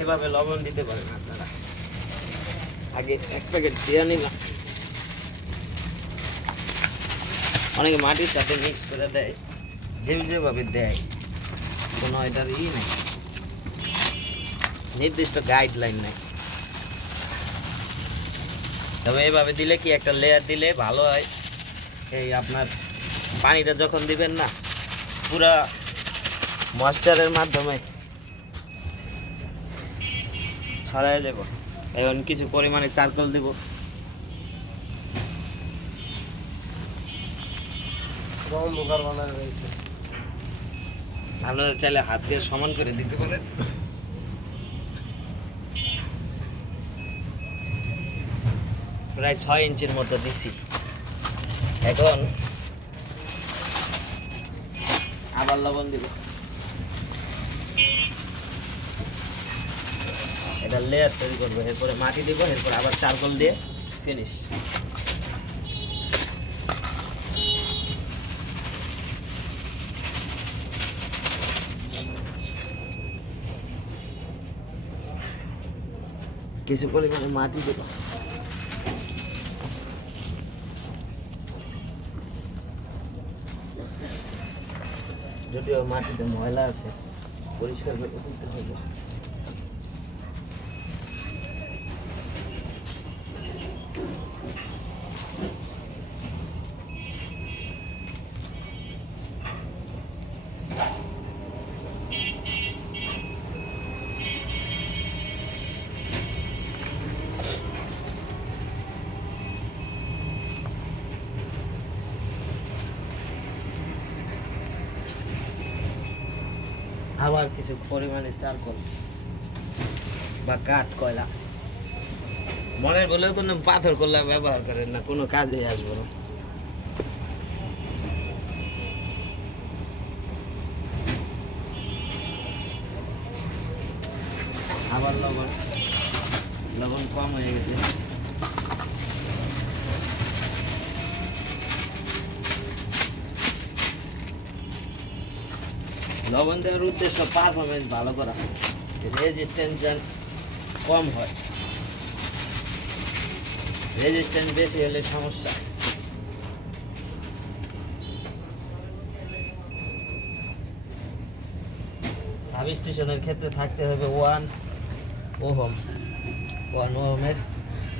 এভাবে লবণ দিতে পারেন আপনারা। আগে এক প্যাকেট দিয়ে নিলাম, অনেকে মাটির সাথে মিক্স করে দেয়, যেভাবে দেয় কোনো এটার নেই, নির্দিষ্ট গাইডলাইন নেই। তবে এভাবে দিলে কি একটা লেয়ার দিলে ভালো হয়। এই আপনার পানিটা যখন দিবেন না, পুরা ময়েশ্চারের মাধ্যমে ছড়াই দেব। এখন কিছু পরিমাণে চারকোল দেব। আপনারা চাইলে হাত দিয়ে সমান করে দিতে পারেন। প্রায় 6 ইঞ্চির মতো দিছি। এখন আবার লবণ দিব। এটা লেয়ার তৈরি করবো, এরপরে মাটি দিব, এরপর আবার চারকোল দিয়ে ফিনিশ। কিছু পরিমাণে মাটি দেব। যদিও মাটিতে ময়লা আছে, পরিষ্কার করে দিতে হবে। আবার কিছু পরিমাণে চারকোল বা কাঠ কয়লা, মনের বলেও কোনো পাথর কয়লা ব্যবহার করেন না, কোনো কাজে আসবো না। আবার লবণ কম হয়ে গেছে। লবণ দেওয়ার উদ্দেশ্য পারফরমেন্স ভালো করা, রেজিস্ট্যান্স কম হয়। রেজিস্ট্যান্স বেশি হলে সমস্যা। সাবস্টেশনের ক্ষেত্রে থাকতে হবে 1 ওহম। 1 ওহমের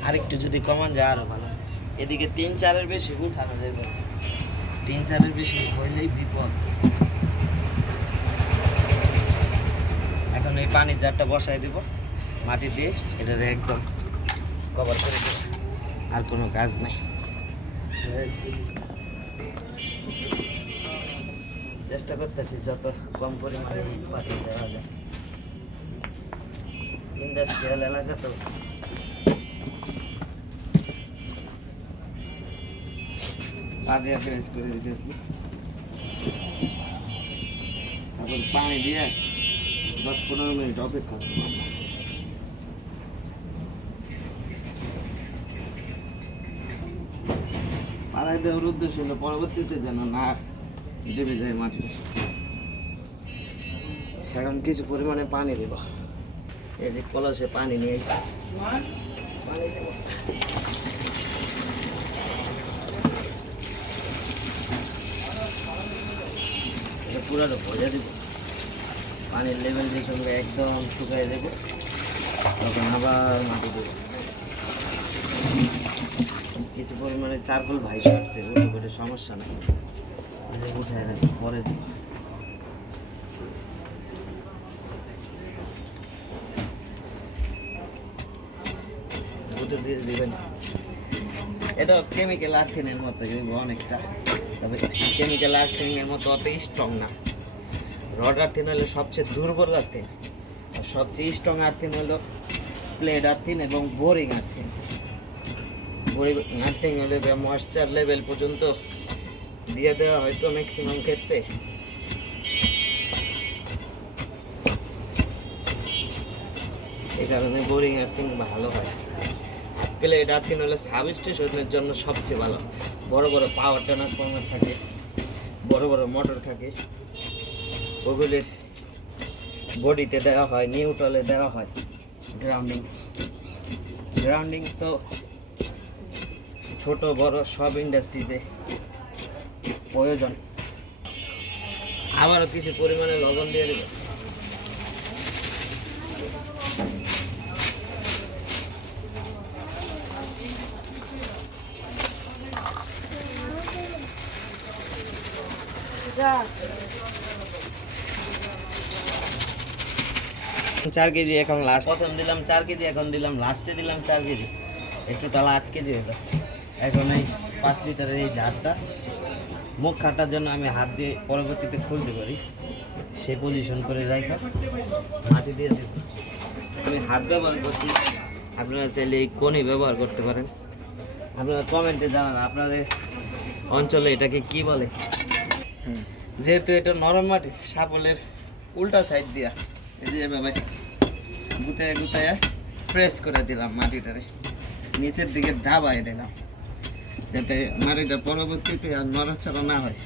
আরেকটু যদি কমান যায় আরও ভালো। এদিকে 3-4-এর বেশি উঠানো যাবে, 3-4-এর বেশি হইলেই বিপদ। এখন এই পানির জারটা বসাই দিব, মাটি দিয়ে এটারে একদম কভার করে দেব, আর কোনো কাজ নাই। চেষ্টা করতেছি যত কম পরিমাণে পানি দেওয়া যায়। ইন্ডাস্ট্রিয়াল এলাকা তো, আগে ফ্রেশ করে দিতেছি। তারপর পানি দিয়ে 10-15 মিনিট অপেক্ষা করবো। পাড়ায় দেওয়ার উদ্দেশ্য হলো পরবর্তীতে যেন না ডুবে যায় মাটি। এখন কিছু পরিমাণে পানি দেব। এই যে কলসে পানি নিয়ে পানি দেব। পুরাটা ভজা দেব, পানির লেভেল যে সঙ্গে একদম শুকাই দেবো, তখন আবার মাটি দেব। কিছু পরিমাণে চারকোল ভাইস আসছে, উঠে করে সমস্যা নেই, উঠায় রাখি, পরে দেব। দিয়ে দিবেন। এটা কেমিক্যাল আর্থিনের মতো অনেকটা, তবে কেমিক্যাল আর্থিনের মতো অত স্ট্রং না। রড আর্থিন হলো সবচেয়ে দুর্বল আর্থিন, আর সবচেয়ে স্ট্রং আর্থিন হলো প্লেড আর্থিন এবং বোরিং আর্থিন। বোরিং আর্থিন হলে ময়েশ্চার লেভেল পর্যন্ত দিয়ে দেওয়া হয়তো ম্যাক্সিমাম ক্ষেত্রে। এই কারণে বোরিং আর্থিং ভালো হয়। প্লেড আর্থিং হলে সাবস্টেশনের জন্য সবচেয়ে ভালো। বড় বড় পাওয়ার ট্রান্সফরমার থাকে, বড় বড় মোটর থাকে, ওগুলির বডিতে দেওয়া হয়, নিউট্রালে দেওয়া হয় গ্রাউন্ডিং। গ্রাউন্ডিং তো ছোট বড় সব ইন্ডাস্ট্রিতে প্রয়োজন। আবারও কিছু পরিমাণে লবণ দিয়ে দেব। চার কেজি এখন লাস্ট, প্রথম দিলাম 4 কেজি, এখন দিলাম লাস্টে দিলাম 4 কেজি, এই টোটাল 8 কেজি হলো। এখন এই 5 লিটারের এই জারটা মুখ কাটার জন্য আমি হাত দিয়ে পরবর্তীতে খুলতে পারি, সেই পজিশন করে রাখা মাটি দিয়ে দেব। আমি হাত ব্যবহার করছি, আপনারা চাইলে এই কোনি ব্যবহার করতে পারেন। আপনারা কমেন্টে জানান আপনাদের অঞ্চলে এটাকে কি বলে। যেহেতু এটা নরম মাটি, শাপলের উল্টা সাইড দিয়া এই যে এভাবে গুতায় গুতায় প্রেস করে দিলাম মাটিটারে, নিচের দিকে ডাবাই দিলাম যাতে মাটিটা পরবর্তীতে আর নড়াচড়া না হয়,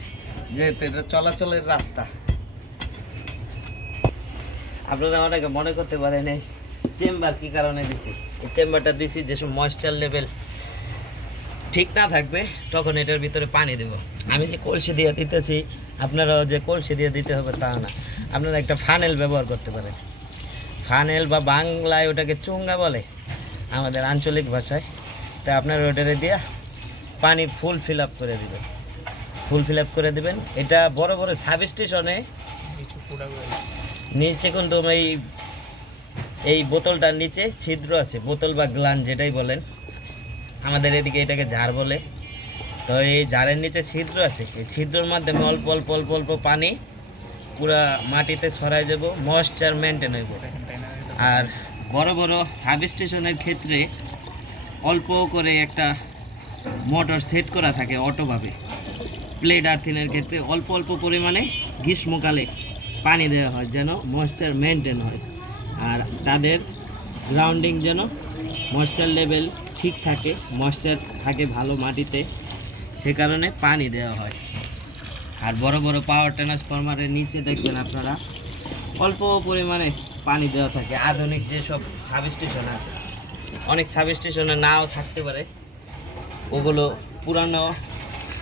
যেহেতু এটা চলাচলের রাস্তা। আপনারা অনেকে মনে করতে পারেন এই চেম্বার কী কারণে দিছি। এই চেম্বারটা দিছি যেসব ময়েশ্চার লেভেল ঠিক না থাকবে তখন এটার ভিতরে পানি দেব। আমি যে কলসি দিয়ে দিতেছি, আপনারাও যে কলসি দিয়ে দিতে হবে তা না, আপনারা একটা ফানেল ব্যবহার করতে পারেন। ফানেল বা বাংলায় ওটাকে চুঙ্গা বলে আমাদের আঞ্চলিক ভাষায়। তা আপনারা ওটারে দিয়ে পানি ফুল ফিল আপ করে দেবেন, ফুল ফিল আপ করে দেবেন। এটা বড় বড় সাব স্টেশনে নিচে কিন্তু এই বোতলটার নিচে ছিদ্র আছে, বোতল বা গ্লান যেটাই বলেন, আমাদের এদিকে এটাকে ঝাড় বলে। তো এই ঝাড়ের নিচে ছিদ্র আছে, এই ছিদ্রর মাধ্যমে অল্প অল্প অল্প অল্প পানি পুরা মাটিতে ছড়াই যাব, ময়েশ্চার মেনটেন হইব। আর বড় বড় সাব স্টেশনের ক্ষেত্রে অল্প করে একটা মোটর সেট করা থাকে অটোভাবে। প্লেট আর্থিনের ক্ষেত্রে অল্প অল্প পরিমাণে গ্রীষ্মকালে পানি দেওয়া হয় যেন ময়েশ্চার মেনটেন হয়, আর তাদের গ্রাউন্ডিং যেন ময়েশ্চার লেভেল ঠিক থাকে, ময়েশ্চার থাকে ভালো মাটিতে, সে কারণে পানি দেওয়া হয়। আর বড় বড় পাওয়ার ট্রান্সফরমারের নিচে দেখবেন আপনারা অল্প পরিমাণে পানি দেওয়া থাকে। আধুনিক যেসব সাব স্টেশন আছে, অনেক সাব স্টেশনে নাও থাকতে পারে, ওগুলো পুরানো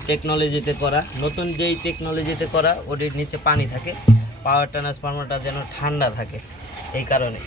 টেকনোলজিতে করা। নতুন যেই টেকনোলজিতে করা ওটির নিচে পানি থাকে, পাওয়ার ট্রান্সফরমারটা যেন ঠান্ডা থাকে এই কারণে।